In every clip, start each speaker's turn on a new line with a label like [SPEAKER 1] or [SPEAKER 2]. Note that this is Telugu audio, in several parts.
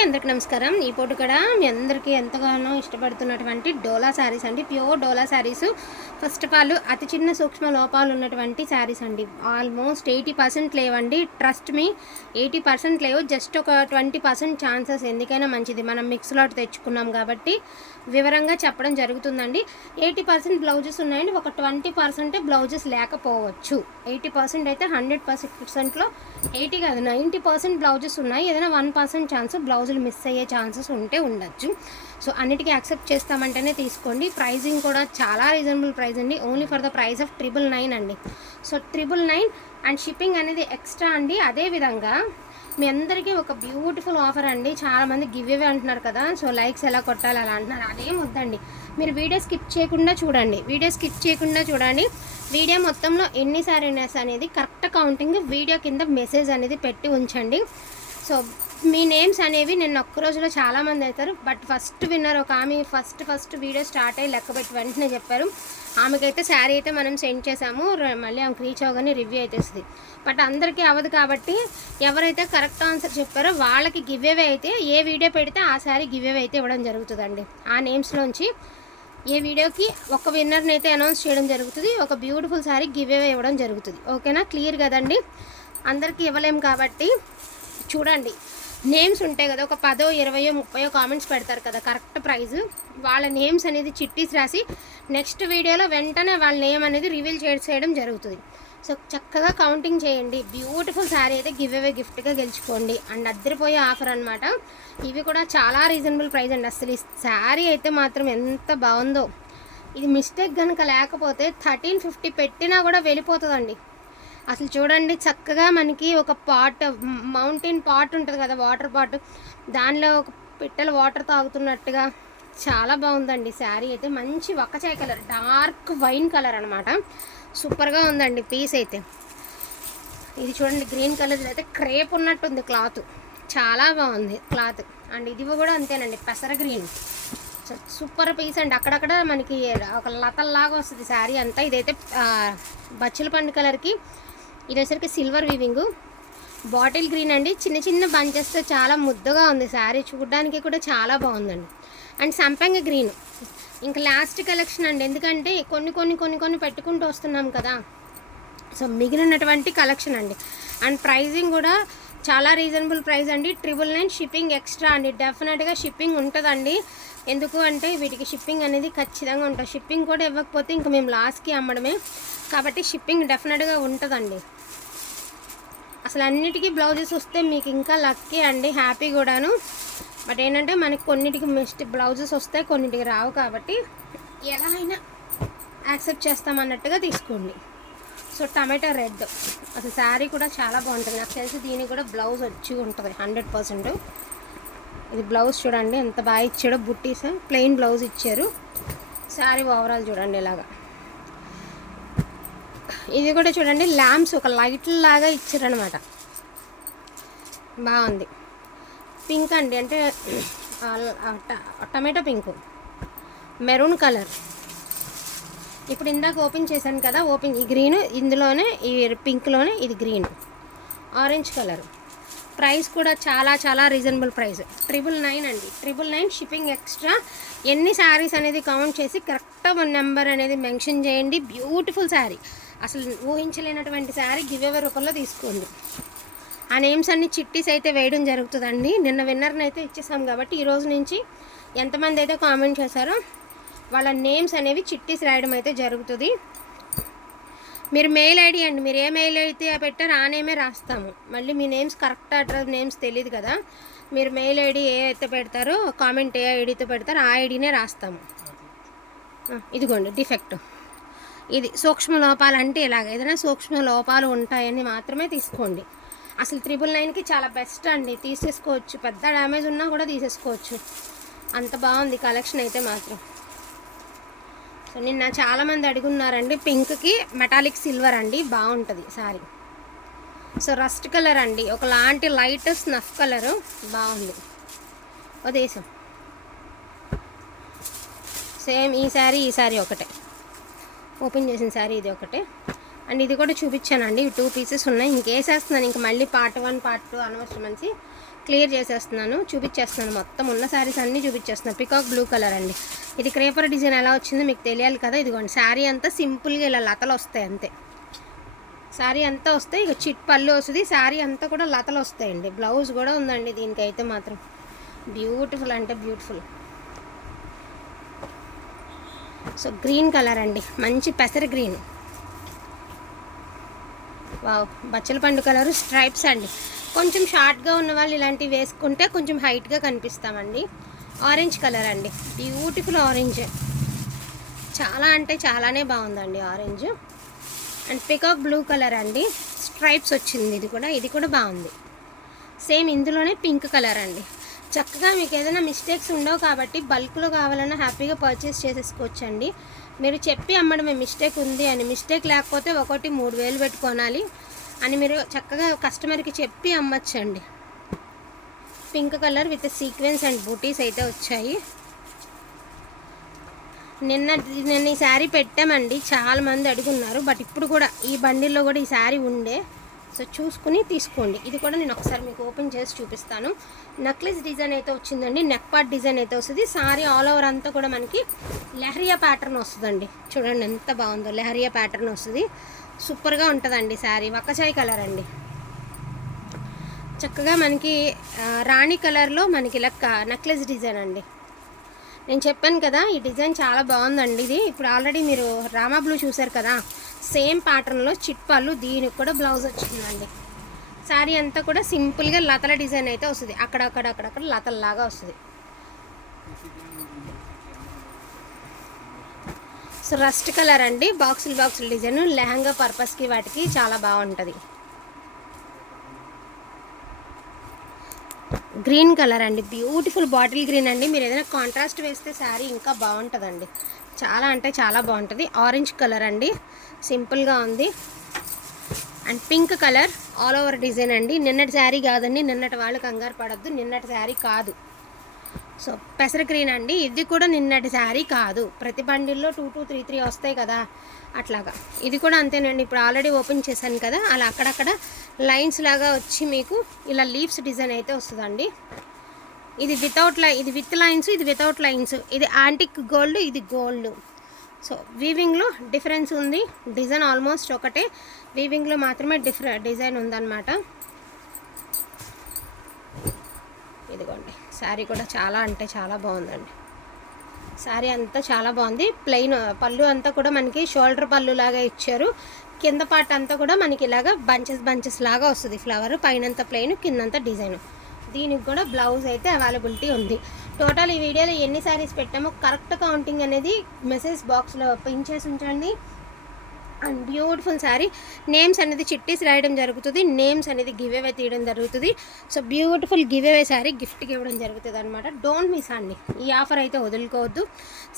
[SPEAKER 1] అందరికి నమస్కారం. ఈ పూట కూడా మీ అందరికీ ఎంతగానో ఇష్టపడుతున్నటువంటి డోలా శారీస్ అండి. Pure Dola saris. First of all అతి చిన్న సూక్ష్మ లోపాలు ఉన్నటువంటి శారీస్ అండి. ఆల్మోస్ట్ ఎయిటీ పర్సెంట్ లేవండి. ట్రస్ట్ మీ ఎయిటీ పర్సెంట్ లేవు. జస్ట్ ఒక ట్వంటీ పర్సెంట్ ఛాన్సెస్. ఎందుకైనా మంచిది. మనం మిక్స్ లాట్ తెచ్చుకున్నాం కాబట్టి వివరంగా చెప్పడం జరుగుతుందండి. ఎయిటీ పర్సెంట్ బ్లౌజెస్ ఉన్నాయండి. ఒక ట్వంటీ పర్సెంటే బ్లౌజెస్ లేకపోవచ్చు. ఎయిటీ పర్సెంట్ అయితే హండ్రెడ్ పర్సెంట్ పర్సెంట్లో ఎయిటీ కాదు నైంటీ పర్సెంట్ బ్లౌజెస్ ఉన్నాయి. ఏదైనా వన్ పర్సెంట్ ఛాన్స్ బ్లౌజులు మిస్ అయ్యే ఛాన్సెస్ ఉంటే ఉండొచ్చు. సో అన్నిటికీ యాక్సెప్ట్ చేస్తామంటేనే తీసుకోండి. ప్రైజింగ్ కూడా చాలా రీజనబుల్ ప్రైస్ అండి. Only for the price of triple nine అండి. So triple nine and shipping అనేది ఎక్స్ట్రా అండి. అదేవిధంగా మీ అందరికీ ఒక బ్యూటిఫుల్ ఆఫర్ అండి. చాలామంది గివ్ అవే అంటున్నారు కదా. సో లైక్స్ ఎలా కొట్టాలి అలా అంటున్నారు. అదేం వద్దండి. మీరు వీడియో స్కిప్ చేయకుండా చూడండి. వీడియో స్కిప్ చేయకుండా చూడండి. వీడియో మొత్తంలో ఎన్నిసారి సారీనెస్ అనేది కరెక్ట్ కౌంటింగ్ వీడియో కింద మెసేజ్ అనేది పెట్టి ఉంచండి. సో మీ నేమ్స్ అనేవి నిన్న ఒక్క రోజులో చాలామంది అవుతారు. బట్ ఫస్ట్ విన్నర్ ఒక ఆమె ఫస్ట్ ఫస్ట్ వీడియో స్టార్ట్ అయ్యి లెక్క పెట్టి వెంటనే చెప్పారు. ఆమెకైతే శారీ అయితే మనం సెండ్ చేసాము మళ్ళీ ఆమెకు రీచ్ అవ్వగానే రివ్యూ అవుతుంది బట్ అందరికీ అవ్వదు కాబట్టి ఎవరైతే కరెక్ట్ ఆన్సర్ చెప్పారో వాళ్ళకి గివ్ అవే అయితే ఏ వీడియో పెడితే ఆ శారీ గివ్ అవే అయితే ఇవ్వడం జరుగుతుందండి. ఆ నేమ్స్లోంచి ఏ వీడియోకి ఒక విన్నర్ని అయితే అనౌన్స్ చేయడం జరుగుతుంది. ఒక బ్యూటిఫుల్ శారీ గివ్ అవే ఇవ్వడం జరుగుతుంది. ఓకేనా? క్లియర్ కదండి? అందరికీ ఇవ్వలేం కాబట్టి చూడండి. నేమ్స్ ఉంటాయి కదా ఒక పదో ఇరవయో ముప్పయో కామెంట్స్ పెడతారు కదా కరెక్ట్ ప్రైస్ వాళ్ళ నేమ్స్ అనేది చిట్టీస్ రాసి నెక్స్ట్ వీడియోలో వెంటనే వాళ్ళ నేమ్ అనేది రివీల్ చేయడం జరుగుతుంది. సో చక్కగా కౌంటింగ్ చేయండి. బ్యూటిఫుల్ శారీ అయితే గివ్ అవే గిఫ్ట్గా గెలుచుకోండి. అండ్ అద్దరిపోయే ఆఫర్ అనమాట ఇవి కూడా చాలా రీజనబుల్ ప్రైస్ అండి. అసలు ఈ శారీ అయితే మాత్రం ఎంత బాగుందో. ఇది మిస్టేక్ కనుక లేకపోతే థర్టీన్ ఫిఫ్టీ పెట్టినా కూడా వెళ్ళిపోతుందండి. అసలు చూడండి చక్కగా మనకి ఒక పాట్ మౌంటైన్ పాట్ ఉంటుంది కదా వాటర్ పాట్. దానిలో ఒక పిట్టలు వాటర్ తాగుతున్నట్టుగా చాలా బాగుందండి శారీ అయితే. మంచి వక్కచాయ కలర్ డార్క్ వైన్ కలర్ అనమాట సూపర్గా ఉందండి పీస్ అయితే. ఇది చూడండి గ్రీన్ కలర్ అయితే క్రేప్ ఉన్నట్టుంది క్లాత్ చాలా బాగుంది క్లాత్ అండ్ ఇది కూడా అంతేనండి పెసర గ్రీన్ సూపర్ పీస్ అండి. అక్కడక్కడ మనకి ఒక లతల్లాగా వస్తుంది శారీ అంతా. ఇదైతే ఆ, బచ్చల పండు కలర్కి ఇది వచ్చరికి సిల్వర్ వీవింగ్ బాటిల్ గ్రీన్ అండి. చిన్న చిన్న బంచెస్తో చాలా ముద్దగా ఉంది శారీ. చూడడానికి కూడా చాలా బాగుందండి. అండ్ సంపంగ గ్రీన్ ఇంకా లాస్ట్ కలెక్షన్ అండి. ఎందుకంటే కొన్ని కొన్ని కొన్ని కొన్ని పెట్టుకుంటూ వస్తున్నాం కదా. సో మిగిలినటువంటి కలెక్షన్ అండి. అండ్ ప్రైజింగ్ కూడా చాలా రీజనబుల్ ప్రైస్ అండి. ట్రిపుల్ నైన్ షిప్పింగ్ ఎక్స్ట్రా అండి. డెఫినెట్గా షిప్పింగ్ ఉంటుందండి. ఎందుకు అంటే వీటికి షిప్పింగ్ అనేది ఖచ్చితంగా ఉంటుంది. షిప్పింగ్ కూడా ఇవ్వకపోతే ఇంకా మేము లాస్ట్కి అమ్మడమే. కాబట్టి షిప్పింగ్ డెఫినెట్గా ఉంటుందండి. అసలు అన్నిటికీ బ్లౌజెస్ వస్తే మీకు ఇంకా లక్కీ అండి హ్యాపీ కూడాను. బట్ ఏంటంటే మనకి కొన్నిటికి మిస్ట్ బ్లౌజెస్ వస్తాయి కొన్నిటికి రావు కాబట్టి ఎలా అయినా యాక్సెప్ట్ చేస్తామన్నట్టుగా తీసుకోండి. సో టమాటా రెడ్ అసలు శారీ కూడా చాలా బాగుంటుంది. నాకు తెలిసి దీనికి కూడా బ్లౌజ్ వచ్చి ఉంటుంది. హండ్రెడ్ పర్సెంట్ ఇది బ్లౌజ్ చూడండి ఎంత బాగా ఇచ్చాడో బుట్టీస్. ప్లెయిన్ బ్లౌజ్ ఇచ్చారు. శారీ ఓవరాల్ చూడండి ఇలాగా. ఇది కూడా చూడండి ల్యాంప్స్ ఒక లైట్ లాగా ఇచ్చారనమాట బాగుంది. పింక్ అండి అంటే టమాటో పింక్. Maroon colour. ఇప్పుడు ఇందాక ఓపెన్ చేశాను కదా ఓపెన్ ఈ గ్రీన్ ఇందులోనే ఈ పింక్లోనే ఇది గ్రీన్. Orange colour. ప్రైస్ కూడా చాలా చాలా రీజనబుల్ ప్రైస్. ట్రిపుల్ నైన్ అండి. Triple nine shipping extra. ఎన్ని శారీస్ అనేది కౌంట్ చేసి కరెక్ట్ నెంబర్ అనేది మెన్షన్ చేయండి. బ్యూటిఫుల్ శారీ. అసలు ఊహించలేనటువంటి శారీ గివ్ అవే రూపంలో తీసుకోండి. ఆ నేమ్స్ అన్ని చిట్టీస్ అయితే వేయడం జరుగుతుందండి. నిన్న విన్నర్ని అయితే ఇచ్చేసాం కాబట్టి ఈ రోజు నుంచి ఎంతమంది అయితే కామెంట్ చేశారో వాళ్ళ నేమ్స్ అనేవి చిట్టీస్ రాయడం అయితే జరుగుతుంది. మీరు మెయిల్ ఐడి అండి మీరు ఏ మెయిల్ అయితే పెట్టారో ఆ నేమే రాస్తాము. మళ్ళీ మీ నేమ్స్ కరెక్ట్ అడ్రస్ నేమ్స్ తెలియదు కదా. మీరు మెయిల్ ఐడి ఏ అయితే పెడతారో కామెంట్ ఏ ఐడితో పెడతారో ఆ ఐడినే రాస్తాము. ఇదిగోండి డిఫెక్ట్. ఇది సూక్ష్మ లోపాలు అంటే ఇలాగ. ఏదైనా సూక్ష్మ లోపాలు ఉంటాయని మాత్రమే తీసుకోండి. అసలు త్రిబుల్ నైన్కి చాలా బెస్ట్ అండి. తీసేసుకోవచ్చు. పెద్ద డ్యామేజ్ ఉన్నా కూడా తీసేసుకోవచ్చు. అంత బాగుంది కలెక్షన్ అయితే మాత్రం. సో నిన్న చాలామంది అడుగున్నారండి పింక్కి మెటాలిక్ సిల్వర్ అండి బాగుంటుంది సారీ. సో రస్ట్ కలర్ అండి ఒకలాంటి లైట్ స్నఫ్ కలరు బాగుంది. ఓ సేమ్ ఈ శారీ ఈ శారీ ఒకటే. ఓపెన్ చేసిన శారీ ఇది ఒకటే. అండ్ ఇది కూడా చూపించానండి ఇవి టూ పీసెస్ ఉన్నాయి. ఇంకేసేస్తున్నాను ఇంక మళ్ళీ పార్ట్ వన్ పార్ట్ టూ అనవసరం మంచి క్లియర్ చేసేస్తున్నాను చూపించేస్తున్నాను మొత్తం. ఉన్న శారీస్ అన్నీ చూపించేస్తున్నాను. పికాక్ బ్లూ కలర్ అండి. ఇది క్రేపర్ డిజైన్ ఎలా వచ్చిందో మీకు తెలియాలి కదా. ఇదిగోండి శారీ అంతా సింపుల్గా ఇలా లతలు వస్తాయి అంతే. శారీ అంతా వస్తాయి ఇక చిట్ పళ్ళు వస్తుంది. శారీ అంతా కూడా లతలు వస్తాయండి. బ్లౌజ్ కూడా ఉందండి దీనికైతే మాత్రం. బ్యూటిఫుల్ అంటే బ్యూటిఫుల్ సో గ్రీన్ కలర్ అండి. మంచి పెసర గ్రీన్ వావ్ బచ్చల పండు కలరు స్ట్రైప్స్ అండి. కొంచెం షార్ట్గా ఉన్న వాళ్ళు ఇలాంటివి వేసుకుంటే కొంచెం హైట్గా కనిపిస్తామండి. ఆరెంజ్ కలర్ అండి. బ్యూటిఫుల్ ఆరెంజ్ చాలా అంటే చాలానే బాగుందండి orange and peacock blue colour అండి. స్ట్రైప్స్ వచ్చింది. ఇది కూడా ఇది కూడా బాగుంది. సేమ్ ఇందులోనే పింక్ కలర్ అండి. చక్కగా మీకు ఏదైనా మిస్టేక్స్ ఉండవు కాబట్టి బల్క్లో కావాలన్నా హ్యాపీగా పర్చేస్ చేసేసుకోవచ్చండి. మీరు చెప్పి అమ్మడమే మిస్టేక్ ఉంది అని. మిస్టేక్ లేకపోతే ఒకటి మూడు వేలు పెట్టుకోనాలి. అని మీరు చక్కగా కస్టమర్కి చెప్పి అమ్మచ్చండి. Pink colour with sequins and బూటీస్ అయితే వచ్చాయి. నిన్న నిన్న ఈ శారీ పెట్టామండి. చాలా మంది అడుగున్నారు. బట్ ఇప్పుడు కూడా ఈ బండిల్లో కూడా ఈ శారీ ఉండే. సో చూసుకుని తీసుకోండి. ఇది కూడా నేను ఒకసారి మీకు ఓపెన్ చేసి చూపిస్తాను. నెక్లెస్ డిజైన్ అయితే వచ్చిందండి. నెక్ పార్ట్ డిజైన్ అయితే వస్తుంది. సారీ ఆల్ ఓవర్ అంతా కూడా మనకి లెహరియా ప్యాటర్న్ వస్తుందండి. చూడండి ఎంత బాగుందో లెహరియా ప్యాటర్న్ వస్తుంది. సూపర్గా ఉంటుందండి శారీ. వక్కచాయ్ కలర్ అండి. చక్కగా మనకి రాణి కలర్లో మనకి ఇలా నెక్లెస్ డిజైన్ అండి. నేను చెప్పాను కదా ఈ డిజైన్ చాలా బాగుందండి ఇది. ఇప్పుడు ఆల్రెడీ మీరు రామా బ్లూ చూసారు కదా సేమ్ ప్యాటర్న్లో చిట్పాలు దీనికి కూడా బ్లౌజ్ వచ్చిందండి. శారీ అంతా కూడా సింపుల్గా లతల డిజైన్ అయితే వస్తుంది. అక్కడక్కడ అక్కడక్కడ లతల్లాగా వస్తుంది. సో రస్ట్ కలర్ అండి. బాక్సులు బాక్సులు డిజైన్. లెహంగా పర్పస్కి వాటికి చాలా బాగుంటుంది. గ్రీన్ కలర్ అండి. బ్యూటిఫుల్ బాటిల్ గ్రీన్ అండి. మీరు ఏదైనా కాంట్రాస్ట్ వేస్తే శారీ ఇంకా బాగుంటుందండి. చాలా అంటే చాలా బాగుంటుంది. ఆరెంజ్ కలర్ అండి. సింపుల్గా ఉంది. And pink colour all over design అండి. నిన్నటి శారీ కాదండి. నిన్నటి వాళ్ళు కంగారు పడద్దు. నిన్నటి శారీ కాదు. సో పెసర గ్రీన్ అండి. ఇది కూడా నిన్నటి శారీ కాదు. ప్రతి బండిల్లో టూ టూ త్రీ త్రీ వస్తాయి కదా అట్లాగా. ఇది కూడా అంతేనండి. ఇప్పుడు ఆల్రెడీ ఓపెన్ చేశాను కదా. అలా అక్కడక్కడ లైన్స్ లాగా వచ్చి మీకు ఇలా లీవ్స్ డిజైన్ అయితే వస్తుందండి. ఇది వితౌట్ లై ఇది విత్ లైన్స్ ఇది వితౌట్ లైన్స్. ఇది యాంటిక్ గోల్డ్ ఇది గోల్డ్. సో వీవింగ్లో డిఫరెన్స్ ఉంది. డిజైన్ ఆల్మోస్ట్ ఒకటే. వీవింగ్లో మాత్రమే డిఫరె డిజైన్ ఉందన్నమాట. ఇదిగోండి. శారీ కూడా చాలా అంటే చాలా బాగుందండి. శారీ అంతా చాలా బాగుంది. ప్లెయిన్ పళ్ళు అంతా కూడా మనకి షోల్డర్ పళ్ళు లాగా ఇచ్చారు. కింద పార్ట్ అంతా కూడా మనకి ఇలాగా బంచెస్ బంచెస్ లాగా వస్తుంది. ఫ్లవర్ పైనంతా ప్లెయిన్ కిందంతా డిజైన్. దీనికి కూడా బ్లౌజ్ అయితే అవైలబిలిటీ ఉంది. టోటల్ ఈ వీడియోలో ఎన్ని శారీస్ పెట్టామో కరెక్ట్ కౌంటింగ్ అనేది మెసేజ్ బాక్స్లో పిన్ చేసి ఉంచండి. And beautiful sari. నేమ్స్ అనేది చిట్టీస్ రాయడం జరుగుతుంది. నేమ్స్ అనేది గివ్ అవే తీయడం జరుగుతుంది. So beautiful give away sari గిఫ్ట్కి ఇవ్వడం జరుగుతుంది అనమాట డోంట్ మిస్ అండి ఈ ఆఫర్ అయితే వదులుకోవద్దు.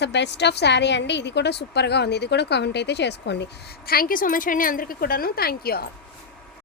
[SPEAKER 1] సో బెస్ట్ ఆఫ్ శారీ అండి. ఇది కూడా సూపర్గా ఉంది. ఇది కూడా కౌంట్ అయితే చేసుకోండి. థ్యాంక్ యూ సో మచ్ అండి అందరికీ కూడాను. Thank you all.